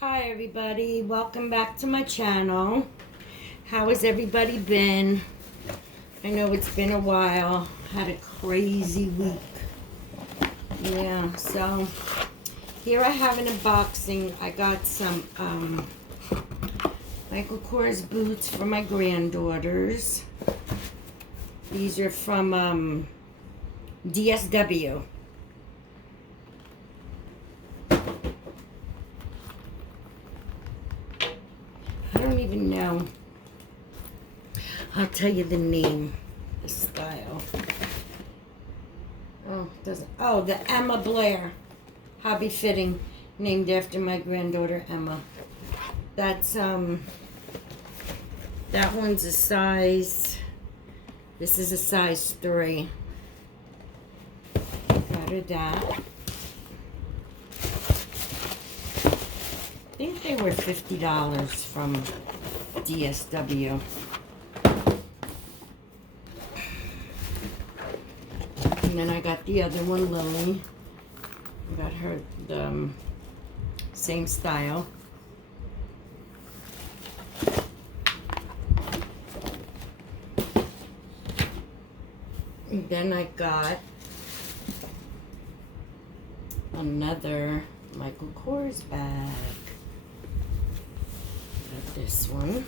Hi everybody, welcome back to my channel. How has everybody been? I know it's been a while. Had a crazy week. Yeah, so here I have an unboxing. I got some Michael Kors boots for my granddaughters. These are from DSW. I don't even know. I'll tell you the name, the style. Oh, it doesn't. Oh, the Emma Blair Hobby Fitting, named after my granddaughter Emma. That's that one's a size. This is a size 3. Got her that. I think they were $50 from DSW. And then I got the other one, Lily. I got her the same style. And then I got another Michael Kors bag. Got this one.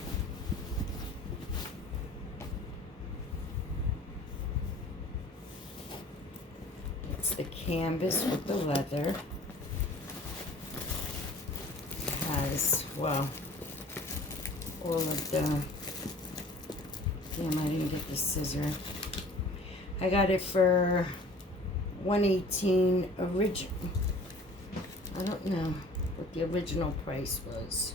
It's the canvas with the leather. It has, well, all of the, damn, I didn't get the scissor. I got it for $118 original. I don't know what the original price was.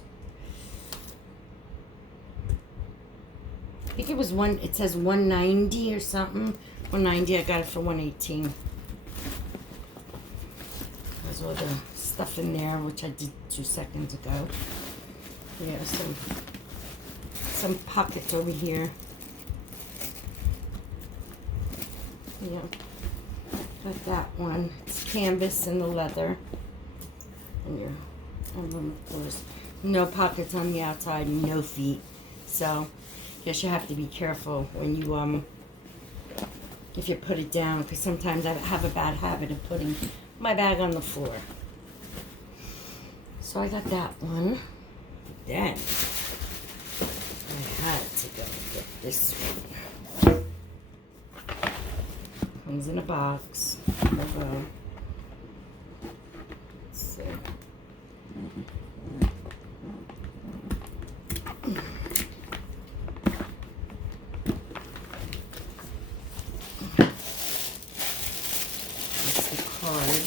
I think it was it says $190 or something. $190, I got it for $118. There's all the stuff in there, which I did 2 seconds ago. Yeah, some pockets over here. Yeah, got that one. It's canvas and the leather. And your emblem, of course. No pockets on the outside, no feet. So, guess you have to be careful when you if you put it down, because sometimes I have a bad habit of putting my bag on the floor. So I got that one. Then I had to go get this one. Comes in a box. There we go. Let's see. That's the card.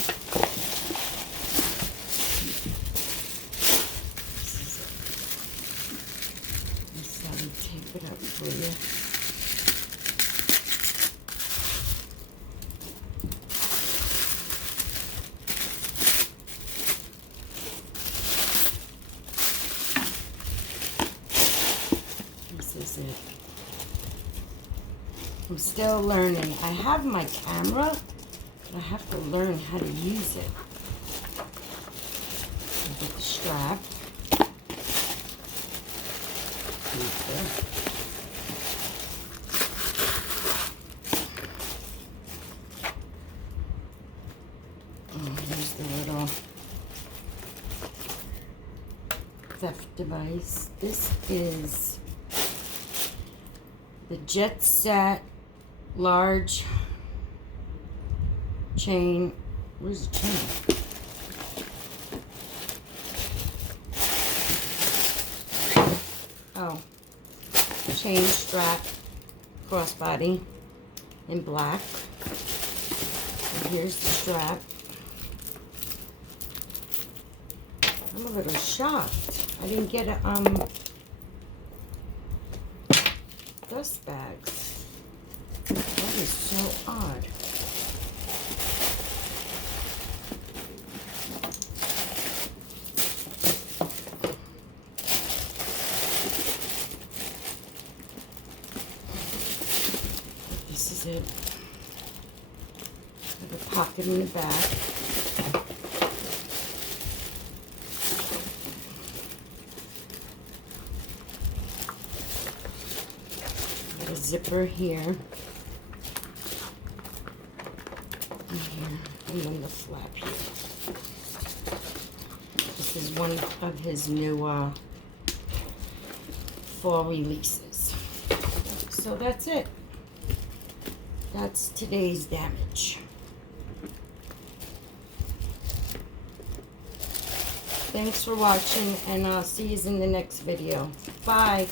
This is how we tape it up for you. This is it. I'm still learning. I have my camera, but I have to learn how to use it. Get the strap. Here's the little theft device. This is the Jet Set large chain. Where's the chain? Oh, chain strap crossbody in black. And here's the strap. I'm a little shocked. I didn't get a dust bags. That is so odd. This is it. Have a pocket in the back. zipper here. And here. And then the flap here. This is one of his new fall releases. So that's it. That's today's damage. Thanks for watching, and I'll see you in the next video. Bye.